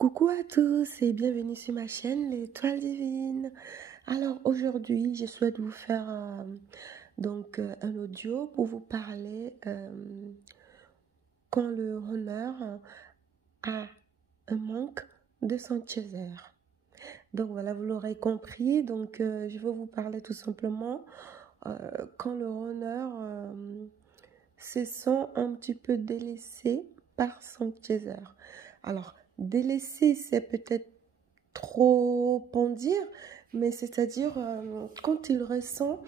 Coucou à tous et bienvenue sur ma chaîne l'Étoile Divine. Alors aujourd'hui, je souhaite vous faire un audio pour vous parler quand le runner a un manque de son chaser. Donc voilà, vous l'aurez compris. Donc je vais vous parler tout simplement quand le runner se sent un petit peu délaissé par son chaser. Alors, délaissé, c'est peut-être trop en dire, mais c'est-à-dire quand il ressent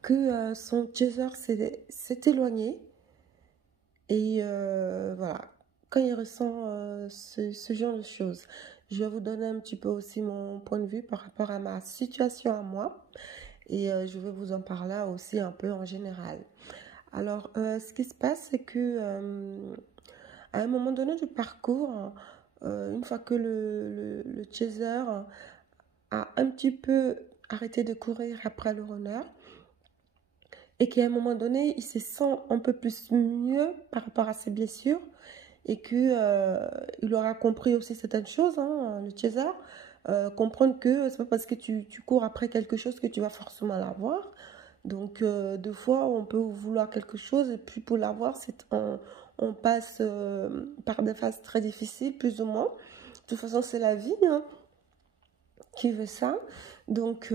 que son chaser s'est éloigné et voilà, quand il ressent ce genre de choses. Je vais vous donner un petit peu aussi mon point de vue par rapport à ma situation à moi et je vais vous en parler aussi un peu en général. Alors, ce qui se passe, c'est que à un moment donné du parcours, une fois que le chaser a un petit peu arrêté de courir après le runner et qu'à un moment donné, il se sent un peu plus mieux par rapport à ses blessures et qu'il aura compris aussi certaines choses, hein, le chaser, comprendre que c'est pas parce que tu cours après quelque chose que tu vas forcément l'avoir. Donc, deux fois, on peut vouloir quelque chose et puis pour l'avoir, on passe par des phases très difficiles, plus ou moins. De toute façon, c'est la vie hein, qui veut ça. Donc,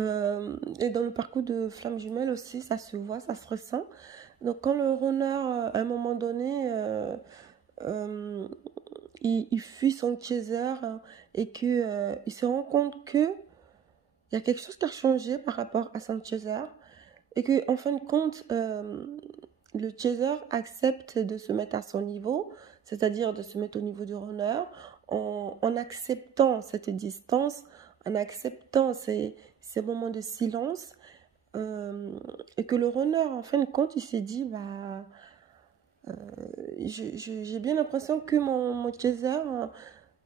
et dans le parcours de Flamme Jumelle aussi, ça se voit, ça se ressent. Donc, quand le runner, à un moment donné, il fuit son chaser et qu'il se rend compte qu'il y a quelque chose qui a changé par rapport à son chaser. Et que en fin de compte, le chaser accepte de se mettre à son niveau, c'est-à-dire de se mettre au niveau du runner, en acceptant cette distance, en acceptant ces moments de silence, et que le runner, en fin de compte, il s'est dit, bah, j'ai bien l'impression que mon chaser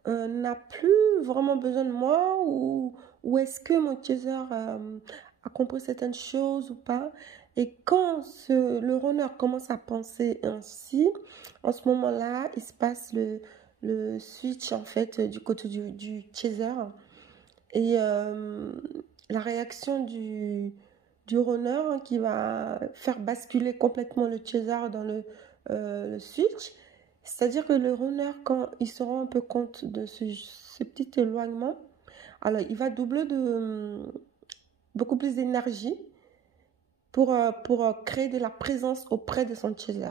n'a plus vraiment besoin de moi, ou est-ce que mon chaser a compris certaines choses ou pas. Et quand le runner commence à penser ainsi, en ce moment-là, il se passe le switch en fait du côté du chaser. Et la réaction du runner qui va faire basculer complètement le chaser dans le switch. C'est-à-dire que le runner, quand il se rend un peu compte de ce petit éloignement, alors il va doubler de beaucoup plus d'énergie pour créer de la présence auprès de son chaser.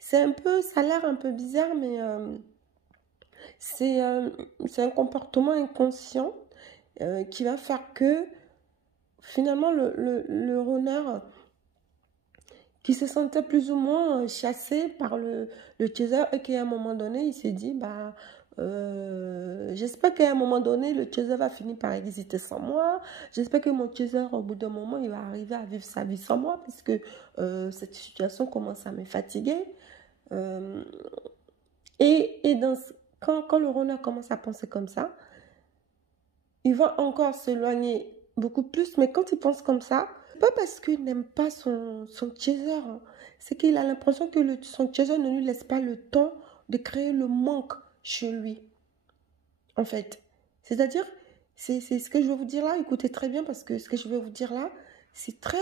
C'est un peu, ça a l'air un peu bizarre, mais c'est un comportement inconscient qui va faire que finalement le runner qui se sentait plus ou moins chassé par le chaser et qu'à un moment donné, il s'est dit, bah, j'espère qu'à un moment donné, le chaser va finir par exister sans moi. J'espère que mon chaser, au bout d'un moment, il va arriver à vivre sa vie sans moi parce que cette situation commence à me fatiguer. Et quand le runner commence à penser comme ça, il va encore s'éloigner beaucoup plus, mais quand il pense comme ça, c'est pas parce qu'il n'aime pas son chaser, hein. C'est qu'il a l'impression que son chaser ne lui laisse pas le temps de créer le manque chez lui, en fait. C'est-à-dire, c'est ce que je vais vous dire là, écoutez très bien parce que ce que je vais vous dire là, c'est très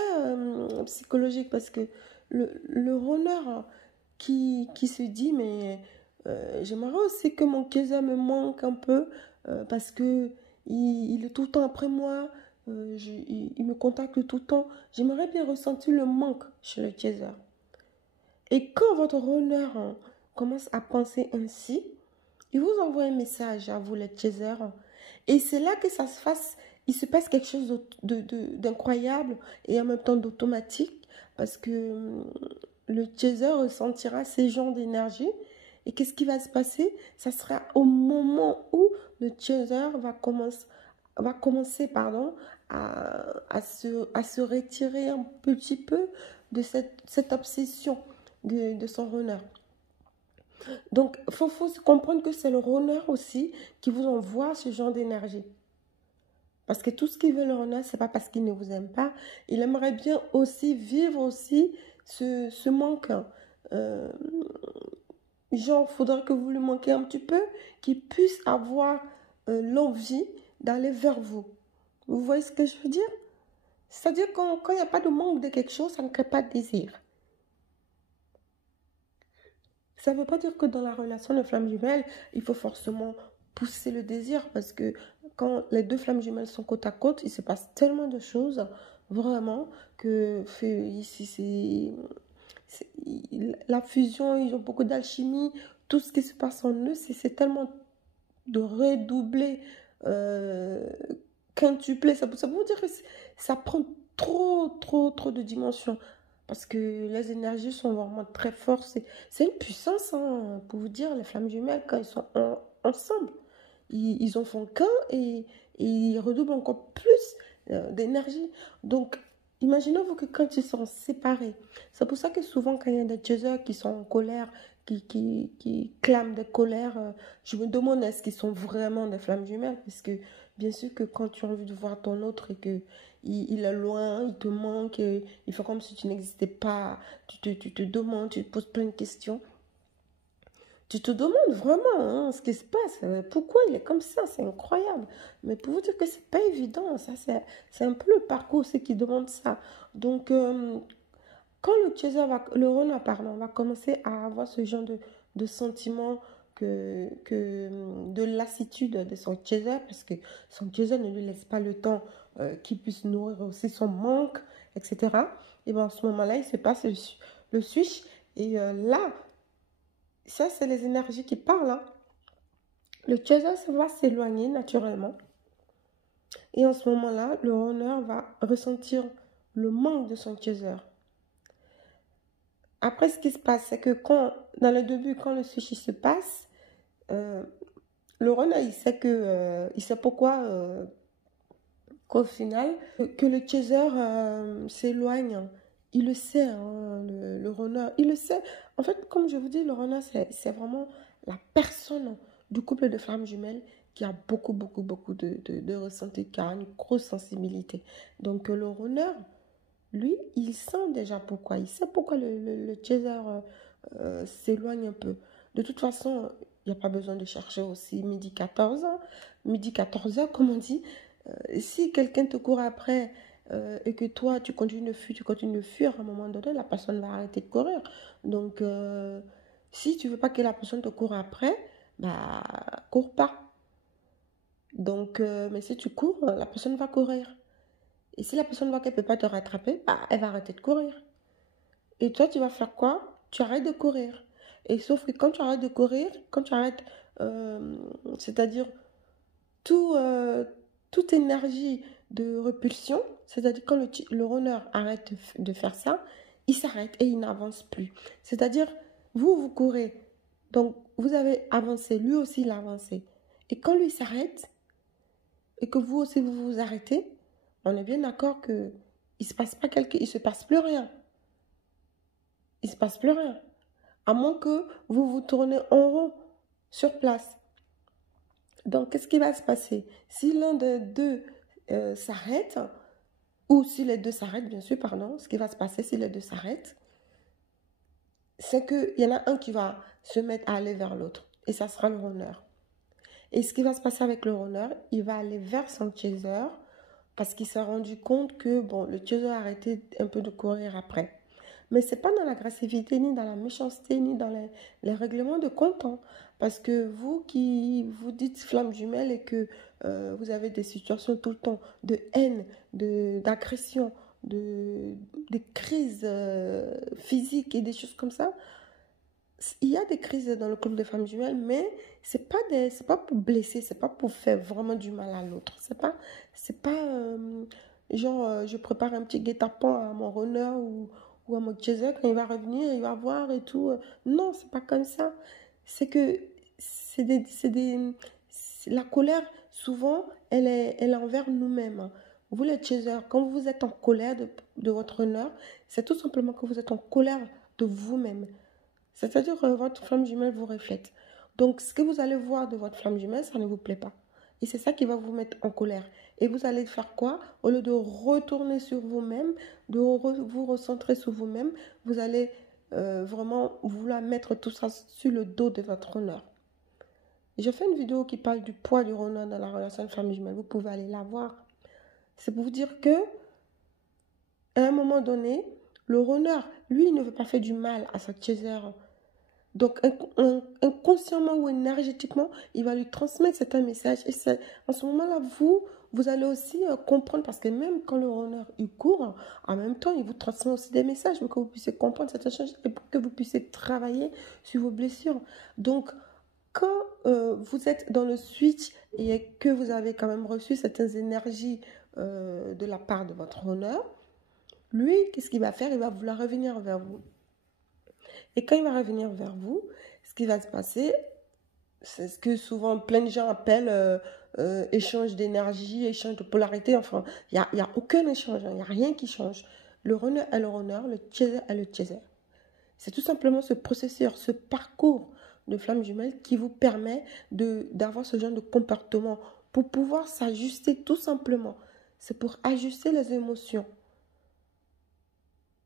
psychologique parce que le runner qui se dit, mais j'aimerais aussi que mon chaser me manque un peu parce que il est tout le temps après moi, il me contacte tout le temps. J'aimerais bien ressentir le manque chez le chaser. Et quand votre runner commence à penser ainsi, il vous envoie un message à vous, le chaser. Et c'est là que il se passe quelque chose d'incroyable et en même temps d'automatique parce que le chaser ressentira ces genres d'énergie. Et qu'est-ce qui va se passer? Ça sera au moment où le chaser va commencer pardon, à se retirer un petit peu de cette obsession de son runner. Donc, il faut comprendre que c'est le runner aussi qui vous envoie ce genre d'énergie. Parce que tout ce qu'il veut le runner, ce n'est pas parce qu'il ne vous aime pas. Il aimerait bien aussi vivre aussi ce manque genre, faudrait que vous lui manquiez un petit peu, qu'il puisse avoir l'envie d'aller vers vous. Vous voyez ce que je veux dire? C'est-à-dire quand il n'y a pas de manque de quelque chose, ça ne crée pas de désir. Ça ne veut pas dire que dans la relation de flammes jumelles, il faut forcément pousser le désir parce que quand les deux flammes jumelles sont côte à côte, il se passe tellement de choses, vraiment, que ici, la fusion, ils ont beaucoup d'alchimie, tout ce qui se passe en eux, c'est tellement de redoubler, euh, quintupler, ça veut dire que ça prend trop de dimensions. Parce que les énergies sont vraiment très fortes. C'est une puissance, hein, pour vous dire, les flammes jumelles, quand ils sont ensemble, ils en font qu'un et ils redoublent encore plus d'énergie. Donc, imaginez-vous que quand ils sont séparés, c'est pour ça que souvent, quand il y a des chasers qui sont en colère, qui clament des colères, je me demande est-ce qu'ils sont vraiment des flammes jumelles. Parce que, bien sûr, que quand tu as envie de voir ton autre et que il est loin, il te manque, il fait comme si tu n'existais pas, tu te demandes, tu te poses plein de questions. Tu te demandes vraiment, hein, ce qui se passe, pourquoi il est comme ça, c'est incroyable. Mais pour vous dire que c'est pas évident, ça c'est un peu le parcours, ceux qui demandent ça. Donc, quand le runner, pardon, va commencer à avoir ce genre de sentiment de lassitude de son chaser, parce que son chaser ne lui laisse pas le temps qu'il puisse nourrir aussi son manque, etc. Et bien, en ce moment-là, il se passe le switch. Et là, ça, c'est les énergies qui parlent, hein. Le chaser va s'éloigner naturellement. Et en ce moment-là, le runner va ressentir le manque de son chaser. Après, ce qui se passe, c'est que dans le début, quand le sushi se passe, le runner, il sait pourquoi, qu'au final, que le chaser s'éloigne. Il le sait, hein, le runner, il le sait. En fait, comme je vous dis, le runner, c'est vraiment la personne du couple de flammes jumelles qui a beaucoup de ressenti, qui a une grosse sensibilité. Donc, le runner, lui, il sent déjà pourquoi. Il sait pourquoi le chaser s'éloigne un peu. De toute façon, il n'y a pas besoin de chercher aussi midi 14 heures. Midi 14 heures, comme on dit. Si quelqu'un te court après et que toi, tu continues de fuir, à un moment donné, la personne va arrêter de courir. Donc, si tu veux pas que la personne te court après, bah, cours pas. Donc, mais si tu cours, la personne va courir. Et si la personne voit qu'elle ne peut pas te rattraper, bah, elle va arrêter de courir. Et toi, tu vas faire quoi? Tu arrêtes de courir. Et sauf que quand tu arrêtes de courir, quand tu arrêtes, c'est-à-dire tout, toute énergie de repulsion, c'est-à-dire quand le runner arrête de faire ça, il s'arrête et il n'avance plus. C'est-à-dire, vous courez. Donc, vous avez avancé, lui aussi il a avancé. Et quand lui s'arrête, et que vous aussi vous vous arrêtez, on est bien d'accord que il se passe plus rien. Il se passe plus rien. À moins que vous vous tournez en rond sur place. Donc, qu'est-ce qui va se passer? Si l'un des deux s'arrête, ou si les deux s'arrêtent, bien sûr, pardon, ce qui va se passer si les deux s'arrêtent, c'est qu'il y en a un qui va se mettre à aller vers l'autre. Et ça sera le runner. Et ce qui va se passer avec le runner, il va aller vers son chaser parce qu'il s'est rendu compte que bon, le chaser a arrêté un peu de courir après. Mais ce n'est pas dans l'agressivité, ni dans la méchanceté, ni dans les règlements de compte, hein. Parce que vous qui vous dites flamme jumelle et que vous avez des situations tout le temps de haine, d'agression, des crises physiques et des choses comme ça, il y a des crises dans le couple de femmes jumelles, mais c'est pas pour blesser, c'est pas pour faire vraiment du mal à l'autre. C'est pas genre je prépare un petit guet-apens à mon runner ou à mon chaser quand il va revenir, il va voir et tout. Non, c'est pas comme ça. C'est que la colère souvent elle est envers nous-mêmes. Vous les chasers, quand vous êtes en colère de votre runner, c'est tout simplement que vous êtes en colère de vous-même. C'est-à-dire que votre flamme jumelle vous reflète. Donc, ce que vous allez voir de votre flamme jumelle, ça ne vous plaît pas. Et c'est ça qui va vous mettre en colère. Et vous allez faire quoi? Au lieu de retourner sur vous-même, de vous recentrer sur vous-même, vous allez vraiment vouloir mettre tout ça sur le dos de votre honneur. J'ai fait une vidéo qui parle du poids du honneur dans la relation de famille jumelle. Vous pouvez aller la voir. C'est pour vous dire que, à un moment donné, le honneur, lui, il ne veut pas faire du mal à sa chaser. Donc, inconsciemment ou énergétiquement, il va lui transmettre certains messages. Et en ce moment-là, vous allez aussi comprendre, parce que même quand le runner il court, en même temps, il vous transmet aussi des messages pour que vous puissiez comprendre certaines choses et pour que vous puissiez travailler sur vos blessures. Donc, quand vous êtes dans le switch et que vous avez quand même reçu certaines énergies de la part de votre runner, lui, qu'est-ce qu'il va faire? Il va vouloir revenir vers vous. Et quand il va revenir vers vous, ce qui va se passer, c'est ce que souvent plein de gens appellent échange d'énergie, échange de polarité. Enfin, il n'y a aucun échange, il n'y a rien qui change. Le runner est le runner, le chaser est le chaser. C'est tout simplement ce processus, ce parcours de flamme jumelle qui vous permet d'avoir ce genre de comportement pour pouvoir s'ajuster tout simplement. C'est pour ajuster les émotions.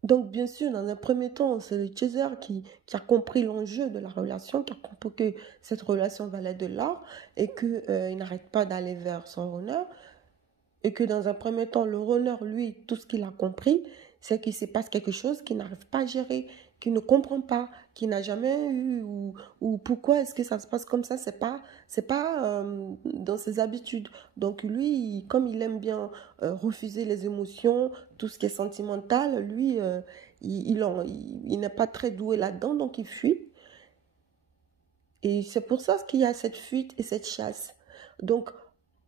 Donc, bien sûr, dans un premier temps, c'est le chaser qui a compris l'enjeu de la relation, qui a compris que cette relation valait de l'or et qu'il n'arrête pas d'aller vers son runner. Et que dans un premier temps, le runner, lui, tout ce qu'il a compris, c'est qu'il se passe quelque chose qu'il n'arrive pas à gérer, qu'il ne comprend pas, qu'il n'a jamais eu, ou pourquoi est-ce que ça se passe comme ça, c'est pas dans ses habitudes. Donc lui, comme il aime bien refuser les émotions, tout ce qui est sentimental, lui, il n'est pas très doué là-dedans, donc il fuit. Et c'est pour ça qu'il y a cette fuite et cette chasse. Donc,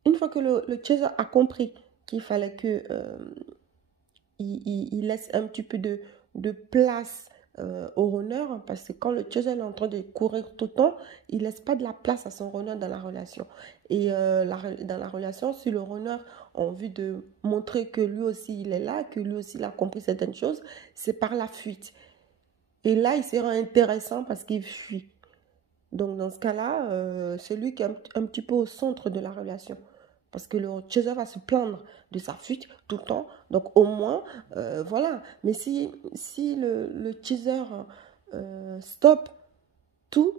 une fois que le chaser a compris qu'il fallait que il laisse un petit peu de place au runner, parce que quand le chaser est en train de courir tout le temps, il ne laisse pas de la place à son runner dans la relation. Et dans la relation, si le runner a envie de montrer que lui aussi il est là, que lui aussi il a compris certaines choses, c'est par la fuite. Et là, il sera intéressant parce qu'il fuit. Donc, dans ce cas-là, c'est lui qui est un petit peu au centre de la relation. Parce que le chaser va se plaindre de sa fuite tout le temps. Donc, au moins, voilà. Mais si le chaser stoppe tout,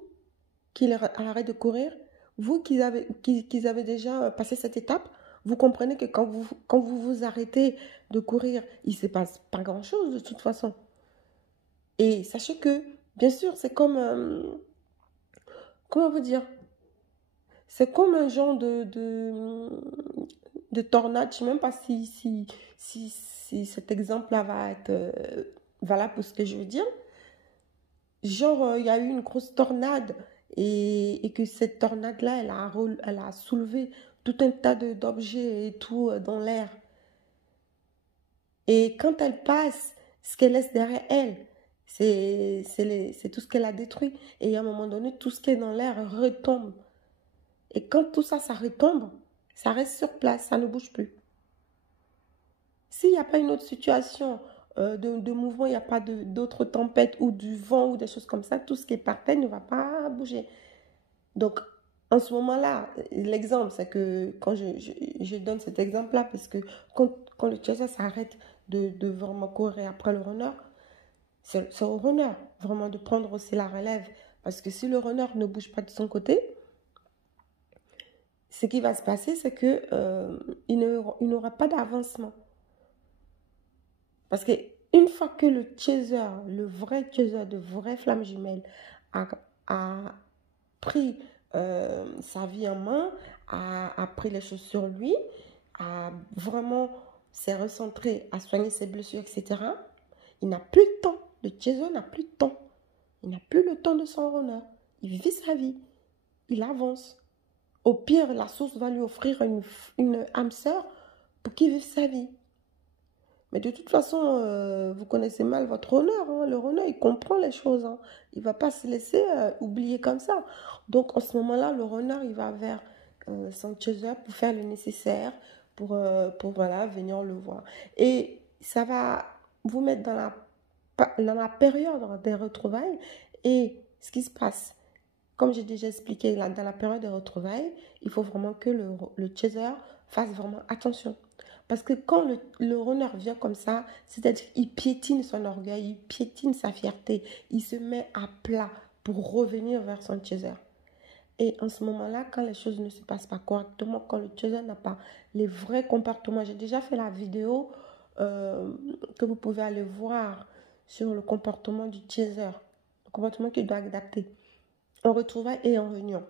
qu'il arrête de courir, vous qui avez déjà passé cette étape, vous comprenez que quand vous arrêtez de courir, il ne se passe pas grand-chose de toute façon. Et sachez que, bien sûr, c'est comme... comment vous dire? C'est comme un genre de tornade. Je ne sais même pas si cet exemple-là va être valable pour ce que je veux dire. Genre, il y a eu une grosse tornade et que cette tornade-là, elle a soulevé tout un tas d'objets et tout dans l'air. Et quand elle passe, ce qu'elle laisse derrière elle, c'est tout ce qu'elle a détruit. Et à un moment donné, tout ce qui est dans l'air retombe. Et quand tout ça, ça retombe, ça reste sur place, ça ne bouge plus. S'il n'y a pas une autre situation de mouvement, il n'y a pas d'autres tempêtes ou du vent ou des choses comme ça, tout ce qui est par terre ne va pas bouger. Donc, en ce moment-là, l'exemple, c'est que quand je donne cet exemple-là, parce que quand le chaser s'arrête de vraiment courir après le runner, c'est au runner vraiment de prendre aussi la relève. Parce que si le runner ne bouge pas de son côté, ce qui va se passer, c'est que il n'aura pas d'avancement. Parce que une fois que le chaser, le vrai chaser de vraie flamme jumelle, a pris sa vie en main, a pris les choses sur lui, a vraiment s'est recentré à soigner ses blessures, etc., il n'a plus le temps. Le chaser n'a plus de temps. Il n'a plus le temps de son runner. Il vit sa vie. Il avance. Au pire, la source va lui offrir une âme sœur pour qu'il vive sa vie. Mais de toute façon, vous connaissez mal votre honneur. Hein. Le honneur, il comprend les choses. Hein. Il ne va pas se laisser oublier comme ça. Donc, en ce moment-là, le honneur, il va vers son chaser pour faire le nécessaire, pour voilà, venir le voir. Et ça va vous mettre dans la période des retrouvailles. Et ce qui se passe, comme j'ai déjà expliqué, dans la période des retrouvailles, il faut vraiment que le chaser fasse vraiment attention. Parce que quand le runner vient comme ça, c'est-à-dire qu'il piétine son orgueil, il piétine sa fierté, il se met à plat pour revenir vers son chaser. Et en ce moment-là, quand les choses ne se passent pas correctement, quand le chaser n'a pas les vrais comportements, j'ai déjà fait la vidéo que vous pouvez aller voir sur le comportement du chaser, le comportement qu'il doit adapter en retrouvailles et en réunion.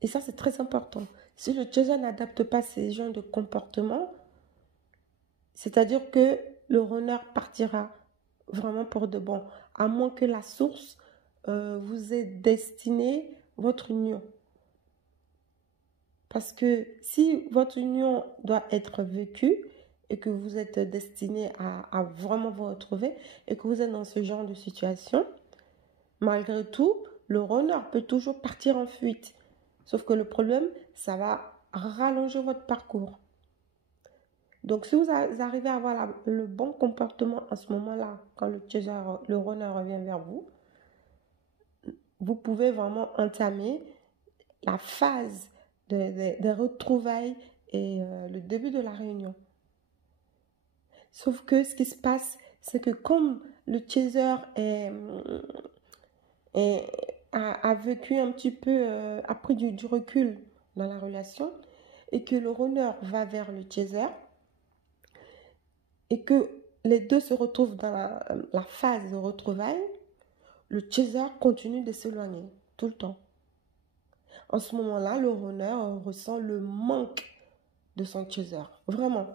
Et ça, c'est très important. Si le chaser n'adapte pas ces genres de comportements, c'est-à-dire que le runner partira vraiment pour de bon, à moins que la source vous ait destiné votre union. Parce que si votre union doit être vécue et que vous êtes destiné à vraiment vous retrouver et que vous êtes dans ce genre de situation, malgré tout, le runner peut toujours partir en fuite. Sauf que le problème, ça va rallonger votre parcours. Donc, si vous arrivez à avoir le bon comportement à ce moment-là, quand le runner revient vers vous, vous pouvez vraiment entamer la phase des retrouvailles et le début de la réunion. Sauf que ce qui se passe, c'est que comme le chaser a vécu un petit peu, a pris du recul dans la relation, et que le runner va vers le chaser, et que les deux se retrouvent dans la phase de retrouvailles, le chaser continue de s'éloigner tout le temps. En ce moment-là, le runner ressent le manque de son chaser, vraiment.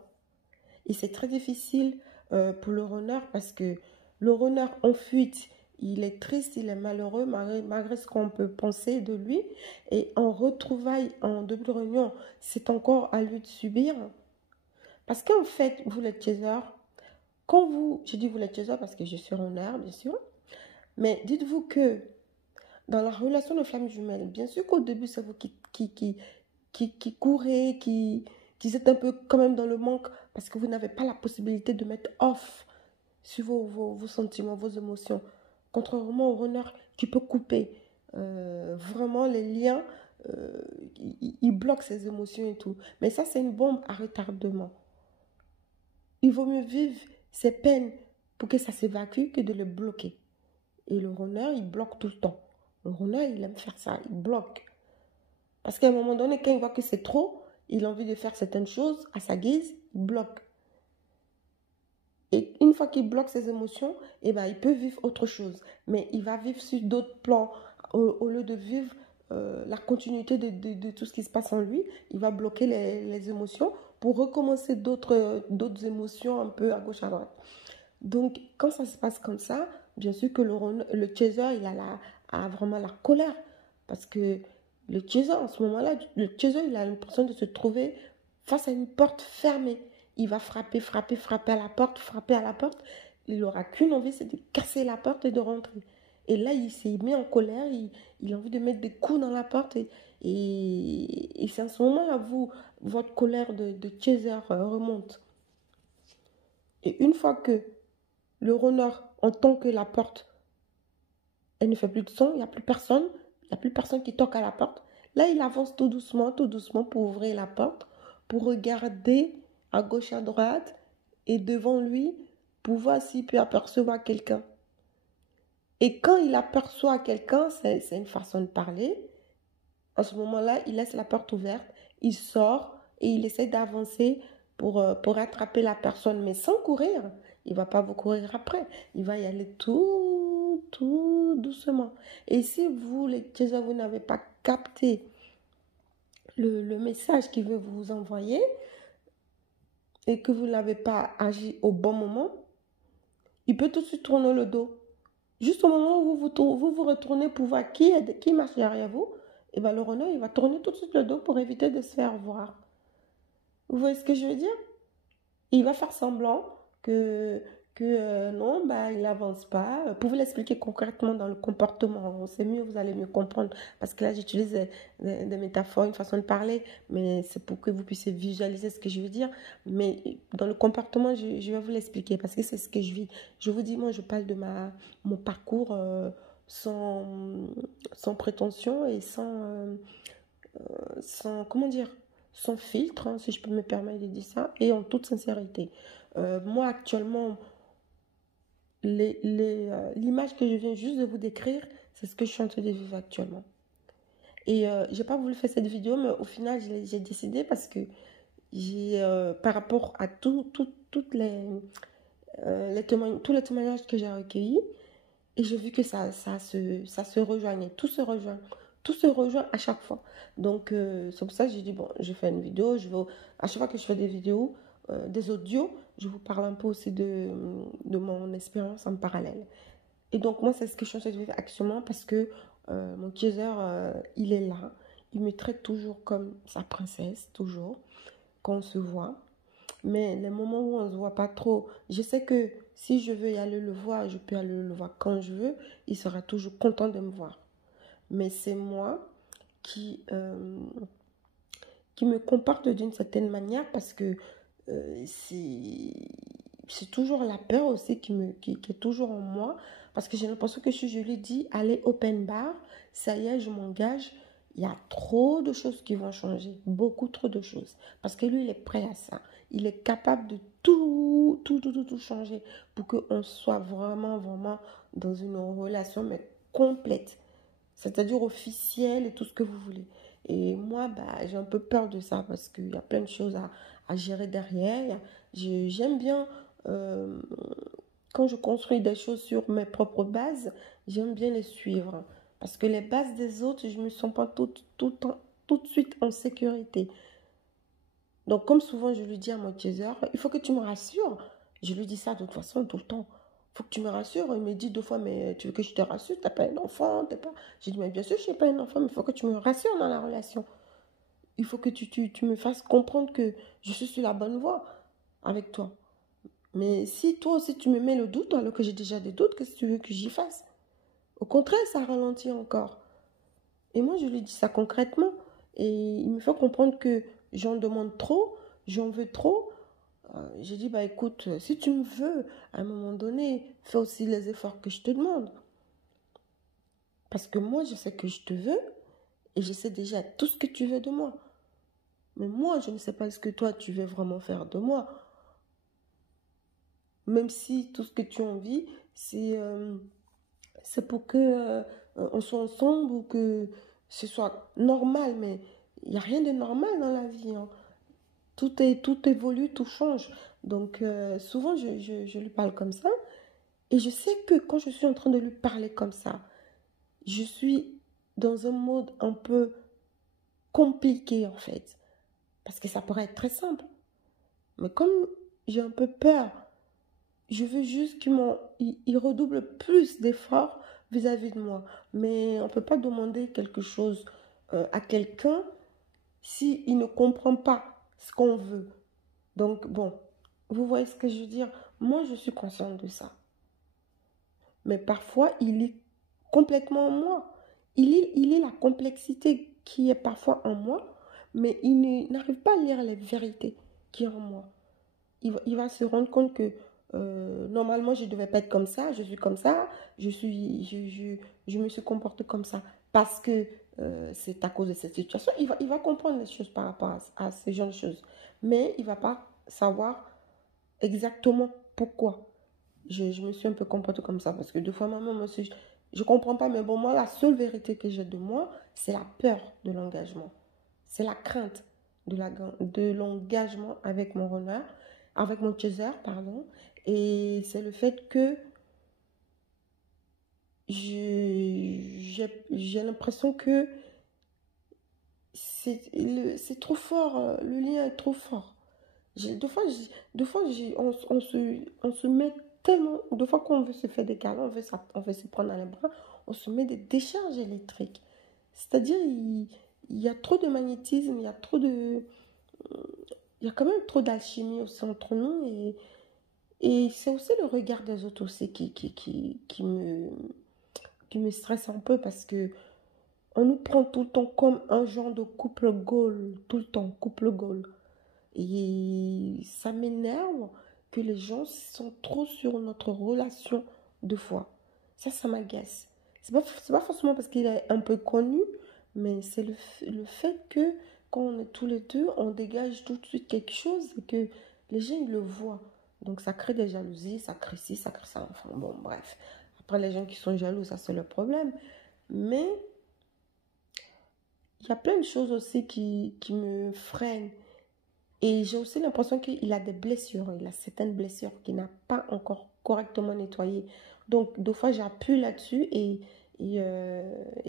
Et c'est très difficile pour le runner parce que le runner en fuite, il est triste, il est malheureux malgré ce qu'on peut penser de lui. Et en retrouvailles, en double réunion, c'est encore à lui de subir. Parce qu'en fait, vous les chasers, je dis vous les chasers parce que je suis runner, bien sûr, mais dites-vous que dans la relation de flamme jumelle, bien sûr qu'au début, c'est vous qui courez, qui êtes un peu quand même dans le manque parce que vous n'avez pas la possibilité de mettre off sur vos sentiments, vos émotions. Contrairement au runner qui peut couper vraiment les liens, il bloque ses émotions et tout. Mais ça, c'est une bombe à retardement. Il vaut mieux vivre ses peines pour que ça s'évacue que de les bloquer. Et le runner, il bloque tout le temps. Le runner, il aime faire ça, il bloque. Parce qu'à un moment donné, quand il voit que c'est trop, il a envie de faire certaines choses à sa guise, il bloque. Et une fois qu'il bloque ses émotions, eh ben, il peut vivre autre chose. Mais il va vivre sur d'autres plans. Au lieu de vivre la continuité de tout ce qui se passe en lui, il va bloquer les émotions pour recommencer d'autres émotions un peu à gauche, à droite. Donc, quand ça se passe comme ça, bien sûr que le chaser, il a vraiment la colère. Parce que le chaser, en ce moment-là, le chaser, il a l'impression de se trouver face à une porte fermée. Il va frapper à la porte, frapper à la porte. Il n'aura qu'une envie, c'est de casser la porte et de rentrer. Et là, il s'est mis en colère, il a envie de mettre des coups dans la porte. Et c'est à ce moment-là, votre colère de chaser remonte. Et une fois que le runner entend que la porte, elle ne fait plus de son, il n'y a plus personne qui toque à la porte. Là, il avance tout doucement pour ouvrir la porte, pour regarder à gauche, à droite, et devant lui, pour voir s'il peut apercevoir quelqu'un. Et quand il aperçoit quelqu'un, c'est une façon de parler. En ce moment-là, il laisse la porte ouverte, il sort et il essaie d'avancer pour attraper la personne, mais sans courir. Il ne va pas vous courir après. Il va y aller tout doucement. Et si vous, les chasers, vous n'avez pas capté le message qu'il veut vous envoyer et que vous n'avez pas agi au bon moment, il peut tout de suite tourner le dos. Juste au moment où vous retournez pour voir qui marche derrière vous, et bien le runner, il va tourner tout de suite le dos pour éviter de se faire voir. Vous voyez ce que je veux dire? Il va faire semblant que non, bah, il n'avance pas. Pour vous l'expliquer concrètement dans le comportement, c'est mieux, vous allez mieux comprendre. Parce que là, j'utilise des métaphores, une façon de parler, mais c'est pour que vous puissiez visualiser ce que je veux dire. Mais dans le comportement, je vais vous l'expliquer parce que c'est ce que je vis. Je vous dis, moi, je parle de mon parcours sans prétention et sans comment dire, sans filtre, hein, si je peux me permettre de dire ça, et en toute sincérité. Moi, actuellement, l'image que je viens juste de vous décrire, c'est ce que je suis en train de vivre actuellement. Et j'ai pas voulu faire cette vidéo, mais au final, j'ai décidé parce que par rapport à toutes tous les témoignages que j'ai recueillis, et j'ai vu que ça se rejoignait, tout se rejoint. Tout se rejoint à chaque fois. Donc, c'est pour ça que j'ai dit, bon, je fais une vidéo, à chaque fois que je fais des vidéos, des audios, je vous parle un peu aussi de mon expérience en parallèle. Et donc, moi, c'est ce que je suis en train de vivre actuellement parce que mon teaser, il est là. Il me traite toujours comme sa princesse, toujours, quand on se voit. Mais les moments où on ne se voit pas trop, je sais que si je veux y aller le voir, je peux aller le voir quand je veux. Il sera toujours content de me voir. Mais c'est moi qui me comporte d'une certaine manière parce que c'est toujours la peur aussi qui est toujours en moi. Parce que j'ai l'impression que si je lui dis, allez, open bar, ça y est, je m'engage, il y a trop de choses qui vont changer. Beaucoup trop de choses. Parce que lui, il est prêt à ça. Il est capable de tout changer pour qu'on soit vraiment, vraiment dans une relation, mais complète. C'est-à-dire officielle et tout ce que vous voulez. Et moi, bah, j'ai un peu peur de ça parce qu'il y a plein de choses à gérer derrière. J'aime bien, quand je construis des choses sur mes propres bases, j'aime bien les suivre. Parce que les bases des autres, je ne me sens pas tout de suite en sécurité. Donc, comme souvent je lui dis à mon chaser, il faut que tu me rassures. Je lui dis ça de toute façon tout le temps. Il faut que tu me rassures. Il me dit 2 fois, mais tu veux que je te rassure? Tu n'as pas un enfant, t'as pas... J'ai dit, mais bien sûr, je n'ai pas un enfant, mais il faut que tu me rassures dans la relation. Il faut que tu me fasses comprendre que je suis sur la bonne voie avec toi. Mais si toi aussi tu me mets le doute, alors que j'ai déjà des doutes, qu'est-ce que tu veux que j'y fasse? Au contraire, ça ralentit encore. Et moi, je lui dis ça concrètement. Et il me fait comprendre que j'en demande trop, j'en veux trop. J'ai dit, bah écoute, si tu me veux, à un moment donné, fais aussi les efforts que je te demande. Parce que moi, je sais que je te veux et je sais déjà tout ce que tu veux de moi. Mais moi, je ne sais pas ce que toi, tu veux vraiment faire de moi. Même si tout ce que tu as envie, c'est pour que on soit ensemble ou que ce soit normal. Mais il n'y a rien de normal dans la vie, hein. Tout évolue, tout change. Donc, souvent, je lui parle comme ça. Et je sais que quand je suis en train de lui parler comme ça, je suis dans un mode un peu compliqué, en fait. Parce que ça pourrait être très simple. Mais comme j'ai un peu peur, je veux juste il redouble plus d'efforts vis-à-vis de moi. Mais on ne peut pas demander quelque chose à quelqu'un s'il ne comprend pas ce qu'on veut. Donc, bon, vous voyez ce que je veux dire? Moi, je suis consciente de ça. Mais parfois, il est complètement en moi. Il est la complexité qui est parfois en moi, mais il n'arrive pas à lire les vérités qui sont en moi. Il va se rendre compte que normalement, je ne devais pas être comme ça, je suis comme ça, je me suis comportée comme ça parce que c'est à cause de cette situation. Il va comprendre les choses par rapport à ce genre de choses, mais il ne va pas savoir exactement pourquoi je me suis un peu comportée comme ça. Parce que 2 fois, maman, moi aussi, je ne comprends pas, mais bon, moi, la seule vérité que j'ai de moi, c'est la peur de l'engagement. C'est la crainte de l'engagement avec mon runner, avec mon chaser, pardon. Et c'est le fait que j'ai l'impression que c'est trop fort, le lien est trop fort. Deux fois on se met tellement, 2 fois qu'on veut se faire des câlins, on veut se prendre dans les bras, on se met des décharges électriques. C'est-à-dire, il y a trop de magnétisme, il y a quand même trop d'alchimie aussi entre nous et c'est aussi le regard des autres aussi qui me stresse un peu parce que on nous prend tout le temps comme un genre de couple goal, tout le temps, couple goal. Et ça m'énerve que les gens sont trop sur notre relation de foi. Ça m'agace. C'est pas forcément parce qu'il est un peu connu, mais c'est le fait que quand on est tous les deux, on dégage tout de suite quelque chose et que les gens ils le voient. Donc ça crée des jalousies, ça crée ci, ça crée ça. Enfin bon, bref. Après, les gens qui sont jaloux, ça c'est le problème. Mais il y a plein de choses aussi qui me freinent. Et j'ai aussi l'impression qu'il a des blessures. Il a certaines blessures qu'il n'a pas encore correctement nettoyées. Donc, deux fois, j'appuie là-dessus et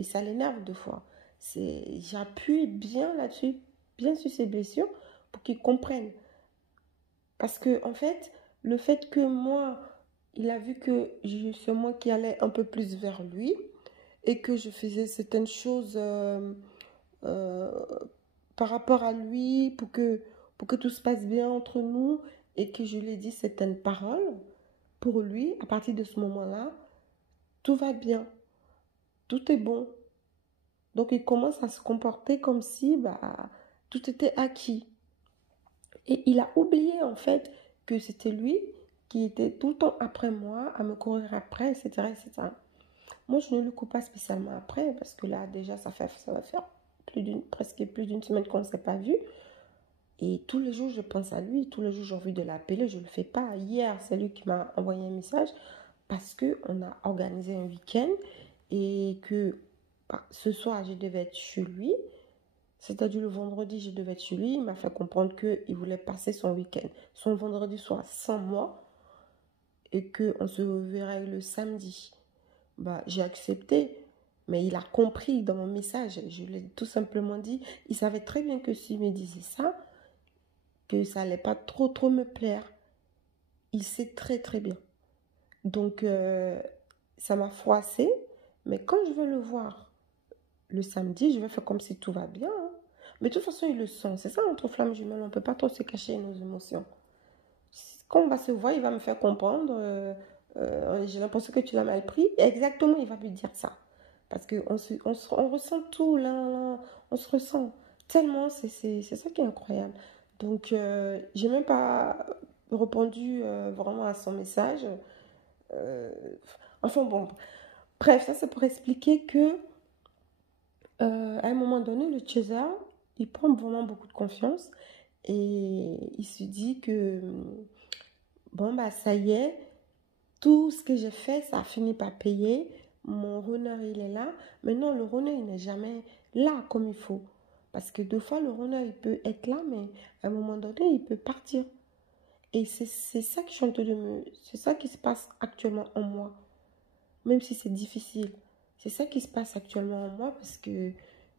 ça l'énerve deux fois. J'appuie bien là-dessus, bien sur ses blessures pour qu'il comprenne. Parce que, en fait, le fait que moi, il a vu que c'est moi qui allais un peu plus vers lui et que je faisais certaines choses euh, par rapport à lui pour que tout se passe bien entre nous et que je lui ai dit certaines paroles pour lui, à partir de ce moment-là, tout va bien, tout est bon. Donc il commence à se comporter comme si tout était acquis. Et il a oublié en fait que c'était lui qui était tout le temps après moi, à me courir après, etc., etc. Moi, je ne le coupe pas spécialement après, parce que là, déjà, ça va faire presque plus d'une semaine qu'on ne s'est pas vu. Et tous les jours, je pense à lui. Tous les jours, j'ai envie de l'appeler. Je ne le fais pas. Hier, c'est lui qui m'a envoyé un message parce qu'on a organisé un week-end et que ce soir, je devais être chez lui. C'est-à-dire le vendredi, je devais être chez lui. Il m'a fait comprendre qu'il voulait passer son week-end, son vendredi soir sans moi et qu'on se verrait le samedi. J'ai accepté, mais il a compris dans mon message. Je lui ai tout simplement dit, il savait très bien que s'il me disait ça, que ça allait pas trop me plaire. Il sait très très bien. Donc, ça m'a froissé, mais quand je vais le voir le samedi, je vais faire comme si tout va bien, hein. Mais de toute façon, il le sent. C'est ça, entre flammes jumelles, on ne peut pas trop se cacher nos émotions. Quand on va se voir, il va me faire comprendre, j'ai l'impression que tu l'as mal pris. Exactement, il va me dire ça. Parce qu'on ressent tout, là, on se ressent tellement, c'est ça qui est incroyable. Donc, j'ai même pas répondu vraiment à son message. Euh, enfin bon, bref, ça c'est pour expliquer que à un moment donné, le chaser, il prend vraiment beaucoup de confiance et il se dit que bon, ça y est, tout ce que j'ai fait, ça a fini par payer. Mon runner, il est là. Mais non, le runner, il n'est jamais là comme il faut. Parce que deux fois, le runner, il peut être là, mais à un moment donné, il peut partir. Et c'est ça qui chante de me... C'est ça qui se passe actuellement en moi. Même si c'est difficile. C'est ça qui se passe actuellement en moi parce que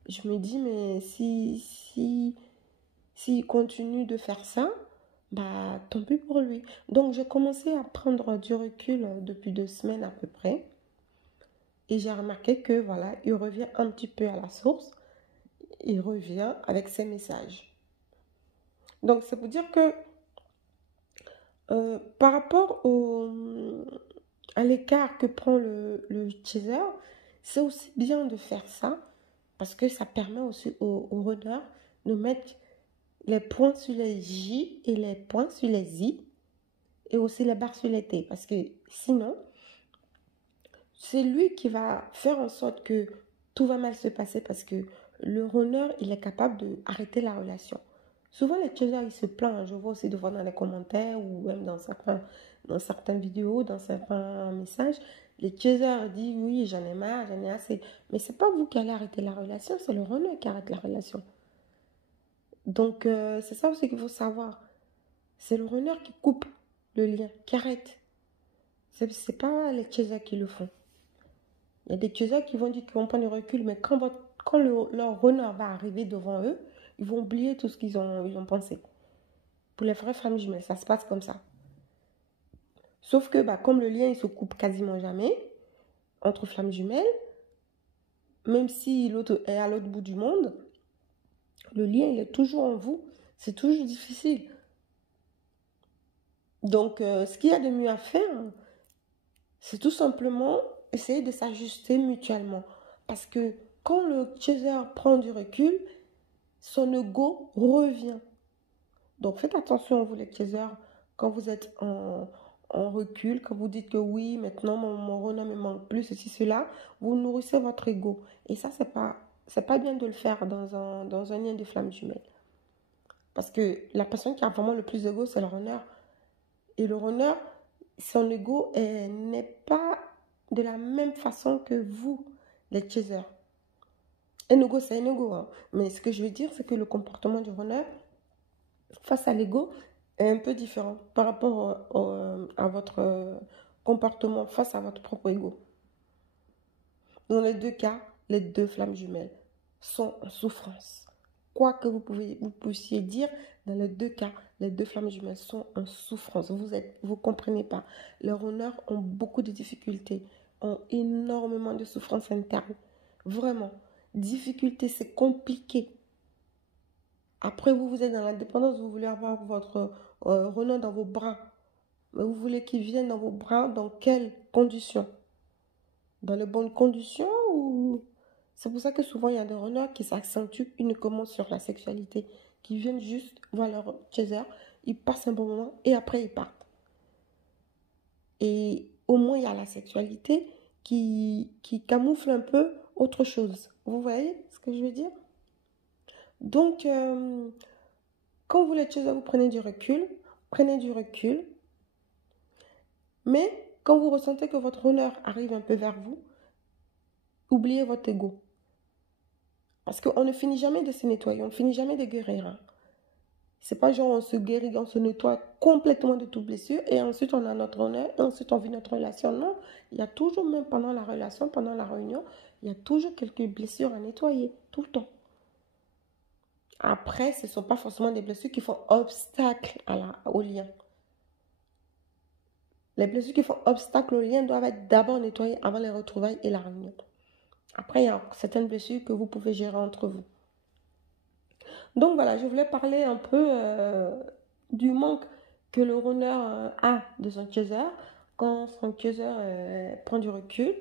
je me dis, mais s'il continue de faire ça, tant pis pour lui. Donc, j'ai commencé à prendre du recul depuis 2 semaines à peu près. Et j'ai remarqué que, voilà, il revient un petit peu à la source. Il revient avec ses messages. Donc, c'est pour dire que par rapport à l'écart que prend le chaser, c'est aussi bien de faire ça parce que ça permet aussi au runner de mettre les points sur les J et les points sur les I et aussi les barres sur les T. Parce que sinon, c'est lui qui va faire en sorte que tout va mal se passer parce que le runner, il est capable d'arrêter la relation. Souvent, les chasers, ils se plaignent. Je vois aussi de voir dans les commentaires ou même dans certaines vidéos, dans certains messages. Les chasers disent oui, j'en ai marre, j'en ai assez. Mais c'est pas vous qui allez arrêter la relation, c'est le runner qui arrête la relation. Donc, c'est ça aussi qu'il faut savoir. C'est le runner qui coupe le lien, qui arrête. C'est pas les chasers qui le font. Il y a des chasers qui vont dire qu'ils vont prendre du recul, mais quand leur runner va arriver devant eux, ils vont oublier tout ce qu'ils ont pensé. Pour les vraies femmes jumelles, ça se passe comme ça. Sauf que comme le lien, il se coupe quasiment jamais entre flammes jumelles, même si l'autre est à l'autre bout du monde, le lien, il est toujours en vous. C'est toujours difficile. Donc, ce qu'il y a de mieux à faire, c'est tout simplement essayer de s'ajuster mutuellement. Parce que quand le chaser prend du recul, son ego revient. Donc, faites attention, vous les chasers, quand vous êtes en recul, quand vous dites que oui, maintenant, mon runner me manque plus, ceci, cela, vous nourrissez votre ego. Et ça, c'est pas c'est pas bien de le faire dans un lien de flamme jumelle. Parce que la personne qui a vraiment le plus d'ego, c'est le runner. Et le runner, son ego n'est pas de la même façon que vous, les chasers. Un ego, c'est un ego. Hein. Mais ce que je veux dire, c'est que le comportement du runner face à l'ego est un peu différent par rapport à votre comportement face à votre propre ego. Dans les deux cas, les deux flammes jumelles sont en souffrance. Quoi que vous puissiez dire, dans les deux cas, les deux flammes jumelles sont en souffrance. Vous comprenez pas. Les runners ont beaucoup de difficultés, ont énormément de souffrance interne. Vraiment. Difficulté, c'est compliqué. Après, vous êtes dans l'indépendance, vous voulez avoir votre runner dans vos bras. Mais vous voulez qu'il vienne dans vos bras dans quelles conditions? Dans les bonnes conditions ou... C'est pour ça que souvent, il y a des runners qui s'accentuent uniquement sur la sexualité, qui viennent juste voir leur chaser, ils passent un bon moment et après, ils partent. Et au moins, il y a la sexualité qui camoufle un peu autre chose. Vous voyez ce que je veux dire? Donc, quand vous les chasers, vous prenez du recul. Mais quand vous ressentez que votre runner arrive un peu vers vous, oubliez votre ego. Parce qu'on ne finit jamais de se nettoyer, on ne finit jamais de guérir. Hein. C'est pas genre on se guérit, on se nettoie complètement de toute blessure et ensuite on a notre honneur et ensuite on vit notre relation. Non, il y a toujours, même pendant la relation, pendant la réunion, il y a toujours quelques blessures à nettoyer, tout le temps. Après, ce ne sont pas forcément des blessures qui font obstacle au lien. Les blessures qui font obstacle au lien doivent être d'abord nettoyées avant les retrouvailles et la réunion. Après, il y a certaines blessures que vous pouvez gérer entre vous. Donc voilà, je voulais parler un peu du manque que le runner a de son chaser quand son chaser prend du recul.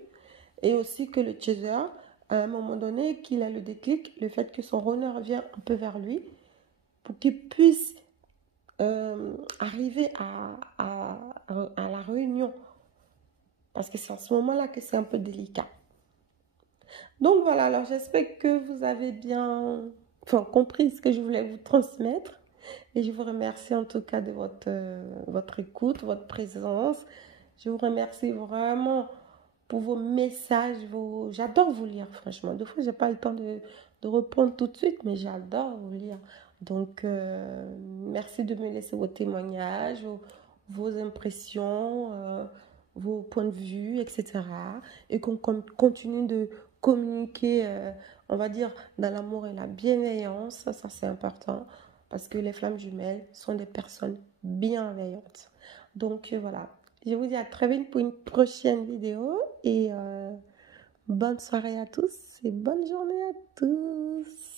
Et aussi que le chaser, à un moment donné, qu'il a le déclic, le fait que son runner vient un peu vers lui pour qu'il puisse arriver à la réunion. Parce que c'est à ce moment-là que c'est un peu délicat. Donc voilà, alors j'espère que vous avez bien compris ce que je voulais vous transmettre. Et je vous remercie en tout cas de votre écoute, votre présence. Je vous remercie vraiment pour vos messages. J'adore vous lire, franchement. Des fois, je n'ai pas le temps de répondre tout de suite, mais j'adore vous lire. Donc, merci de me laisser vos témoignages, vos impressions, vos points de vue, etc. Et qu'on continue de communiquer, on va dire, dans l'amour et la bienveillance. Ça c'est important parce que les flammes jumelles sont des personnes bienveillantes. Donc, voilà. Je vous dis à très vite pour une prochaine vidéo et bonne soirée à tous et bonne journée à tous.